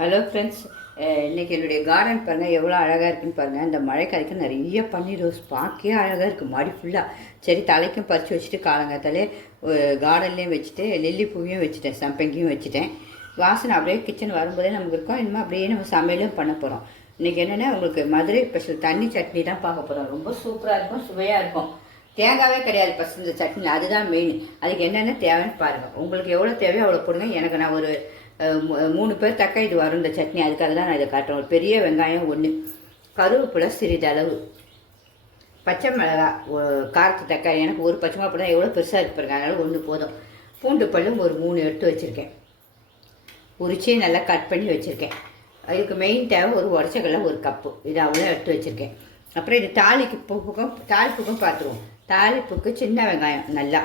Hello friends, இன்றைக்கி என்னுடைய garden பாருங்கள் எவ்வளோ அழகாக இருக்குன்னு பாருங்கள். இந்த மழை காலத்துக்கு நிறைய பன்னீர் ரோஸ் பார்க்கவே அழகாக இருக்குது மாடி ஃபுல்லாக. சரி, தலைக்கும் பறித்து வச்சுட்டு காலங்காத்தாலே கார்டன்லேயும் வச்சுட்டு லில்லி பூவையும் வச்சுட்டேன், சம்பங்கியும் வச்சுட்டேன். வாசனை அப்படியே கிச்சன் வரும்போதே நமக்கு இருக்கும். இனிமேல் அப்படியே நம்ம சமையலும் பண்ண போகிறோம். இன்றைக்கி என்னென்னா உங்களுக்கு மதுரை ஸ்பெஷல் தண்ணி சட்னி தான் பார்க்க போகிறோம். ரொம்ப சூப்பராக இருக்கும், சுவையாக இருக்கும். தேங்காவே கிடையாது ஃபஸ்ட் இந்த சட்னி, அதுதான் மெயின். அதுக்கு என்னென்ன தேவைன்னு பாருங்கள். உங்களுக்கு எவ்வளோ தேவையோ அவ்வளோ போடுங்க. எனக்கு நான் ஒரு 3 பேர் தக்க இது வரும் இந்த சட்னி. அதுக்காக தான் நான் இதை காட்டுறேன். ஒரு பெரிய வெங்காயம் 1, கருவேப்பிலை சிறிதளவு, பச்சை மிளகா, காரத்து தக்காளி. எனக்கு ஒரு பச்சை மிளகா தான் எவ்வளோ பெருசாக இருப்பாருங்க, அதனால் 1 போதும். பூண்டு பல்லும் ஒரு 3 எடுத்து வச்சுருக்கேன். உரிச்சி நல்லா கட் பண்ணி வச்சுருக்கேன். இதுக்கு மெயின் தேவை ஒரு உடச்சக்கல்ல 1 கப்பு. இது அவ்வளோ எடுத்து வச்சுருக்கேன். அப்புறம் இது தாளிப்புக்கும் பார்த்துருவோம். தாளிப்புக்கு சின்ன வெங்காயம் நல்லா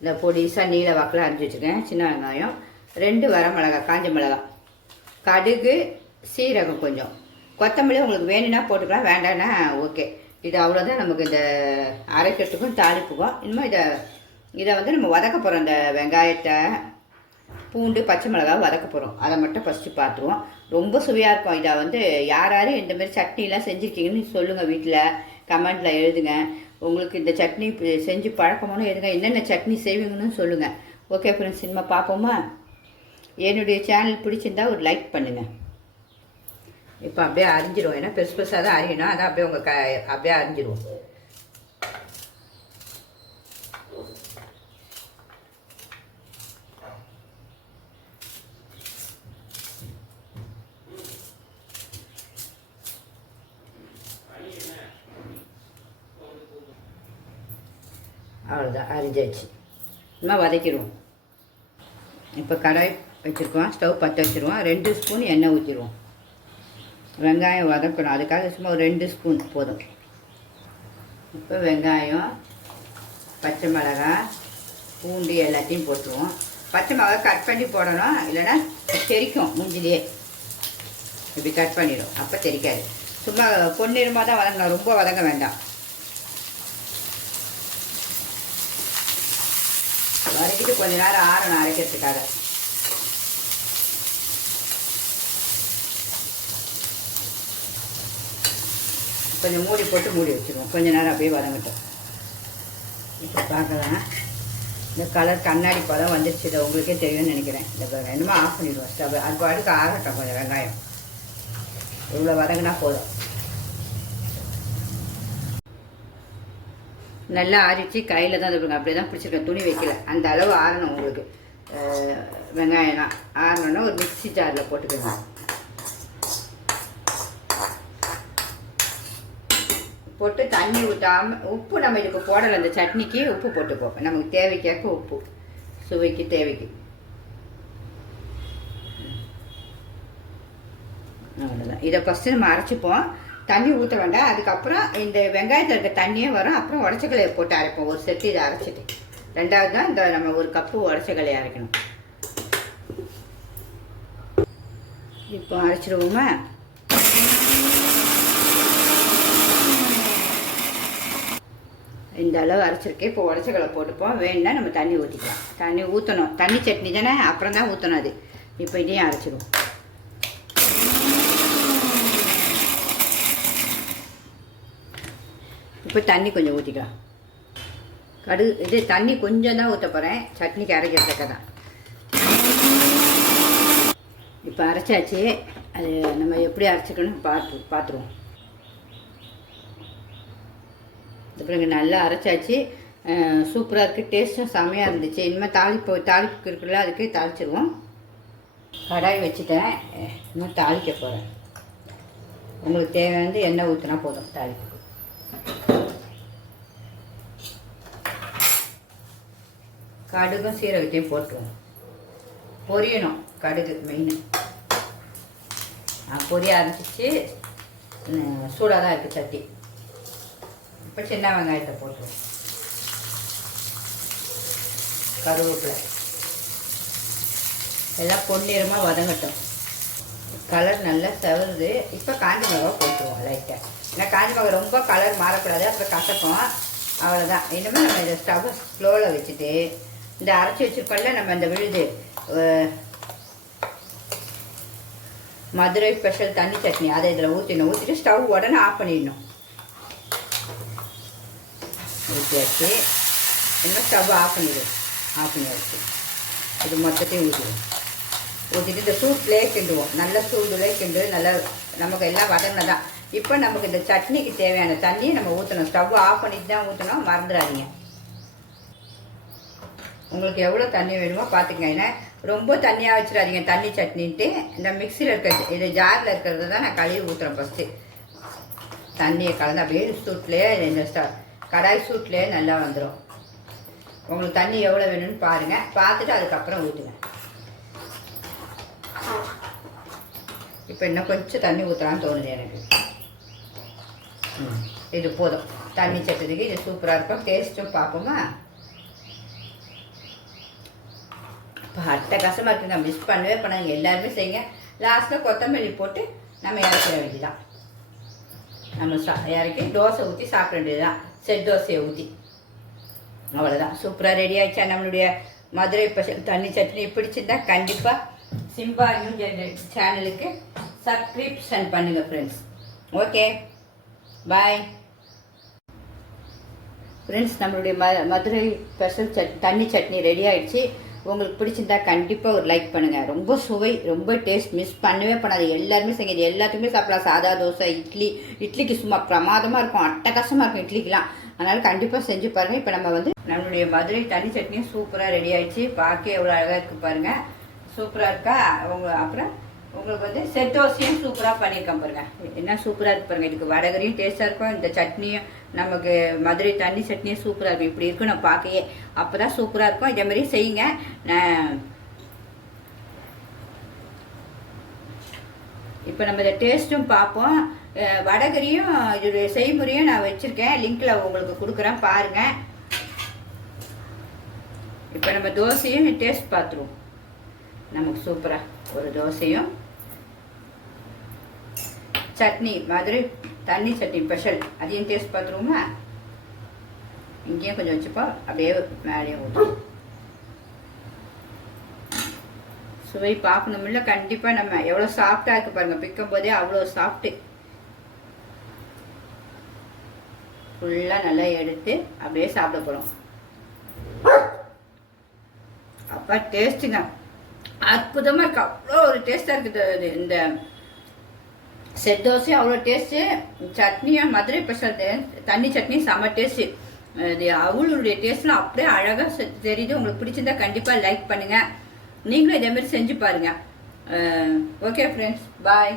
இந்த பொடிசாக நீல வாக்கில் அரைஞ்சி வச்சுருக்கேன். சின்ன வெங்காயம், 2 வரமிளகா, காஞ்ச மிளகா, கடுகு, சீரகம் கொஞ்சம், கொத்தமல்லி உங்களுக்கு வேணும்னா போட்டுக்கலாம், வேண்டாம்னா ஓகே. இது அவ்வளோதான் நமக்கு இந்த அரைக்கிறதுக்கும் தாளிப்புக்கும். இனிமேல் இதை வந்து நம்ம வதக்க போகிறோம். இந்த வெங்காயத்தை, பூண்டு, பச்சை மிளகாவை வதக்க போகிறோம். அதை மட்டும் ஃபஸ்ட்டு பார்த்துருவோம். ரொம்ப சுவையாக இருக்கும். இதை வந்து யார் இந்தமாரி சட்னிலாம் செஞ்சுருக்கீங்கன்னு சொல்லுங்கள். வீட்டில் கமெண்ட்டில் எழுதுங்க. உங்களுக்கு இந்த சட்னி செஞ்சு பழக்கமான எழுதுங்க. என்னென்ன சட்னி செய்வீங்கன்னு சொல்லுங்கள். ஓகே ஃப்ரெண்ட்ஸ், சினிமா பார்ப்போமா? என்னுடைய சேனல் பிடிச்சிருந்தா ஒரு லைக் பண்ணுங்கள். இப்போ அப்படியே அரிஞ்சிடுவோம். ஏன்னா பெருசு பெருசாக தான் அரியணும். அதான் அப்படியே அப்படியே அரிஞ்சிடுவோம். அவ்வளோதான், அரிஞ்சாச்சு. இன்னும் வதக்கிடுவோம். இப்போ கடாய் வச்சுருக்கோம், ஸ்டவ் பற்ற வச்சுருவோம். 2 ஸ்பூன் எண்ணெய் ஊற்றிடுவோம். வெங்காயம் வதக்கணும், அதுக்காக சும்மா ஒரு 2 ஸ்பூன் போதும். இப்போ வெங்காயம், பச்சை மிளகாய், பூண்டு எல்லாத்தையும் போட்டுருவோம். பச்சை மிளகாய் கட் பண்ணி போடணும், இல்லைன்னா தெரிக்கும் மூஞ்சிலேயே. இப்படி கட் பண்ணிடும், அப்போ தெரிக்காது. சும்மா பொன்னிறமாக தான் வதங்கணும், ரொம்ப வதங்க வேண்டாம். வதக்கிட்டு கொஞ்ச நேரம் ஆறணும் அரைக்கிறதுக்காக. கொஞ்சம் மூடி போட்டு மூடி வச்சுருவோம். கொஞ்ச நேரம் அப்படியே வதங்கட்டும். இப்போ பார்க்கலாம், இந்த கலர் கண்ணாடி பதம் வந்துடுச்சு. இதை உங்களுக்கே தெரியும்னு நினைக்கிறேன். இந்த என்னமோ ஆஃப் பண்ணிடுவோம் ஸ்டவ். அது பாட்டுக்கு ஆகட்டும். கொஞ்சம் வெங்காயம் இவ்வளோ வதங்கினா போதும். நல்லா ஆறிச்சு. கையில் தான் இருப்பாங்க, அப்படியே தான் பிடிச்சிருக்கேன், துணி வைக்கல. அந்த அளவு ஆறணும் உங்களுக்கு. வெங்காயம்லாம் ஆறணுன்னா ஒரு மிக்ஸி ஜாரில் போட்டுக்கோங்க. போட்டு தண்ணி ஊற்றாமல், உப்பு நம்ம இதுக்கு போடலை. அந்த சட்னிக்கு உப்பு போட்டுப்போம். நமக்கு தேவைக்காக்க உப்பு, சுவைக்கு தேவைக்கு. அவ்வளோதான். இதை ஃபஸ்ட்டு நம்ம அரைச்சிப்போம். தண்ணி ஊற்ற வேண்டாம். அதுக்கப்புறம் இந்த வெங்காயத்தில் இருக்க தண்ணியே வரும். அப்புறம் உடச்சக்கலையை போட்டு அரைப்போம். ஒரு செட்டு இதை அரைச்சிட்டு, 2வது தான் இந்த நம்ம 1 கப்பு உடச்சக்கலையை அரைக்கணும். இப்போ அரைச்சிடுவோமா? இந்த அளவு அரைச்சிருக்கேன். இப்போ உடச்சக்கலை போட்டுப்போம். வேணும்னா நம்ம தண்ணி ஊற்றிக்கலாம். தண்ணி ஊற்றணும். தண்ணி சட்னி தானே, அப்புறம் தான் ஊற்றணும் அது. இப்போ இதையும் அரைச்சிடுவோம். இப்போ தண்ணி கொஞ்சம் ஊற்றிக்கலாம். இது தண்ணி கொஞ்சம் தான் ஊற்ற போகிறேன், சட்னிக்கு அரைக்கிறதுக்கு தான். இப்போ அரைச்சாச்சு. அது நம்ம எப்படி அரைச்சிக்கணும் பார்த்துருவோம். அப்புறம் நல்லா அரைச்சாச்சு. சூப்பராக இருக்குது, டேஸ்ட்டும் செம்மையாக இருந்துச்சு. இனிமேல் தாளிப்பு இருக்குல்ல, அதுக்கே தாளிச்சிடுவோம். கடாய் வச்சுட்டேன், இன்னும் தாளிக்க போகிறேன். உங்களுக்கு தேவையானது எண்ணெய் ஊற்றினா போதும். தாளிப்புக்கு கடுகும் சீரகத்தையும் போட்டுருவோம். பொரியணும். கடுகு மெயின். பொரிய ஆரம்பிச்சிச்சு. சூடாக தான் இருக்குது சட்டி. இப்போ சின்ன வெங்காயத்தை போட்டுருவோம். கருவேப்பிலை எல்லாம் பொன்னிறமாக வதங்கட்டும். கலர் நல்லா செவருது. இப்போ காஞ்ச மிளகா போட்டுருவோம் லைட்டாக. ஏன்னா காஞ்ச மிளகா ரொம்ப கலர் மாறக்கூடாது, அப்புறம் கசக்கும். அவ்வளோதான். இனிமேல் நம்ம இதை ஸ்டவ் ஸ்லோவில் வச்சுட்டு இந்த அரைச்சி வச்சுருக்கோம்ல நம்ம இந்த விழுது மதுரை ஸ்பெஷல் தண்ணி சட்னி அதை இதில் ஊற்றிட்டு ஸ்டவ் உடனே ஆஃப் பண்ணிடணும். ஊற்றியாச்சு. இன்னும் ஸ்டவ் ஆஃப் பண்ணியாச்சு. இது மொத்தத்தையும் ஊற்றிட்டு இந்த சூட்லேயே கிண்டுவோம். நல்ல சூடுலேயே கிண்டு நல்லா நமக்கு எல்லாம் வதங்கினா தான். இப்போ நமக்கு இந்த சட்னிக்கு தேவையான தண்ணியை நம்ம ஊற்றணும். ஸ்டவ் ஆஃப் பண்ணிட்டு தான் ஊற்றணும், மறந்துடாதீங்க. உங்களுக்கு எவ்வளோ தண்ணி வேணுமோ பார்த்துக்கங்க. ஏன்னா ரொம்ப தண்ணியாக வச்சிடாதீங்க தண்ணி சட்னின்ட்டு. இந்த மிக்சியில் இருக்கிறது இது ஜாரில் இருக்கிறது தான் நான் கழுவி ஊற்றுறேன். ஃபஸ்ட்டு தண்ணியை கலந்து அப்படியே சூட்லேயே இந்த கடாய் சூட்லேயே நல்லா வந்துடும். உங்களுக்கு தண்ணி எவ்வளோ வேணும்னு பாருங்கள், பார்த்துட்டு அதுக்கப்புறம் ஊற்றுங்க. இப்போ இன்னும் கொஞ்சம் தண்ணி ஊற்றலான்னு தோணுது எனக்கு. இது போதும் தண்ணி சட்டத்துக்கு. இது சூப்பராக இருக்கும். டேஸ்ட்டும் பார்ப்போமா? இப்போ அட்டகாசமாக இருக்குது. நான் மிஸ் பண்ணவே பண்ணாங்க. எல்லாருமே செய்யுங்க. லாஸ்ட்டில் கொத்தமல்லி போட்டு நம்ம இறக்கிற வேண்டியதான். நம்ம இறக்கி தோசை ஊற்றி சாப்பிட வேண்டியதுதான். செட் தோசையை ஊற்றி அவ்வளோதான். சூப்பராக ரெடி ஆகிடுச்சா நம்மளுடைய மதுரை ஸ்பெஷல் தண்ணி சட்னி. பிடிச்சிருந்தா கண்டிப்பாக சிம்பா நியூ ஜெனரேஷன் சேனலுக்கு சப்ஸ்கிரிப்ஷன் பண்ணுங்கள் ஃப்ரெண்ட்ஸ். Okay, bye friends. நம்மளுடைய மதுரை ஸ்பெஷல் தண்ணி சட்னி ரெடி ஆகிடுச்சு. உங்களுக்கு பிடிச்சிருந்தா கண்டிப்பாக ஒரு லைக் பண்ணுங்கள். ரொம்ப சுவை, ரொம்ப டேஸ்ட், மிஸ் பண்ணவே பண்ணாது. எல்லாருமே செய்யுங்க. எல்லாத்துக்குமே சாப்பிடலாம். சாதா தோசை, இட்லிக்கு சும்மா பிரமாதமாக இருக்கும். அட்டகாசமாக இருக்கும் இட்லிக்கெலாம். அதனால் கண்டிப்பாக செஞ்சு பாருங்கள். இப்போ நம்ம நம்மளுடைய மதுரை தண்ணி சட்னியும் சூப்பராக ரெடி ஆகிடுச்சு. பார்க்க எவ்வளோ அழகாக இருக்குது பாருங்கள். சூப்பராக இருக்கா? அப்புறம் உங்களுக்கு செட் தோசையும் சூப்பராக பண்ணியிருக்கேன் பாருங்கள். என்ன சூப்பராக இருக்கு பாருங்கள். இதுக்கு வடகரியும் டேஸ்ட்டாக இருக்கும். இந்த சட்னியும் நமக்கு மதுரை தண்ணி சட்னியும் சூப்பராக இருக்கும். இப்படி இருக்கும் நான் பார்க்கையே. அப்போ தான் சூப்பராக இருக்கும். இதேமாரி செய்யுங்க. இப்போ நம்ம இதை டேஸ்ட்டும் பார்ப்போம். வடகரியும் இதோடைய செய்முறையும் நான் வச்சுருக்கேன். லிங்க்கில் உங்களுக்கு கொடுக்குறேன், பாருங்கள். இப்போ நம்ம தோசையும் டேஸ்ட் பார்த்துருவோம். நமக்கு சூப்பராக ஒரு தோசையும் சட்னி, மதுரை தண்ணி சட்னி ஸ்பெஷல், அதையும் டேஸ்ட் பார்த்துருவோமா? இங்கேயும் கொஞ்சம் வச்சுப்போம். அப்படியே மேலேயும் ஊற்றும். சுவை பார்க்கணுமில்ல? கண்டிப்பாக நம்ம எவ்வளோ சாஃப்டாக இருக்குது பாருங்கள். பிக்கும் போதே அவ்வளோ சாஃப்ட்டு. ஃபுல்லாக நல்லா எடுத்து அப்படியே சாப்பிட போகிறோம். அப்போ டேஸ்ட்டுங்க அற்புதமாக இருக்குது. அவ்வளோ ஒரு டேஸ்ட்டாக இருக்குது. இந்த செட் தோசையும் அவ்வளோ டேஸ்ட்டு. சட்னியும் மதுரை ஸ்பெஷல் தண்ணி சட்னி செம்ம டேஸ்ட்டு. இது அவளுடைய டேஸ்ட்லாம் அப்படியே அழகாக தெரியுது. உங்களுக்கு பிடிச்சிருந்தா கண்டிப்பாக லைக் பண்ணுங்கள். நீங்களும் இதேமாரி செஞ்சு பாருங்கள். ஓகே ஃப்ரெண்ட்ஸ், பாய்.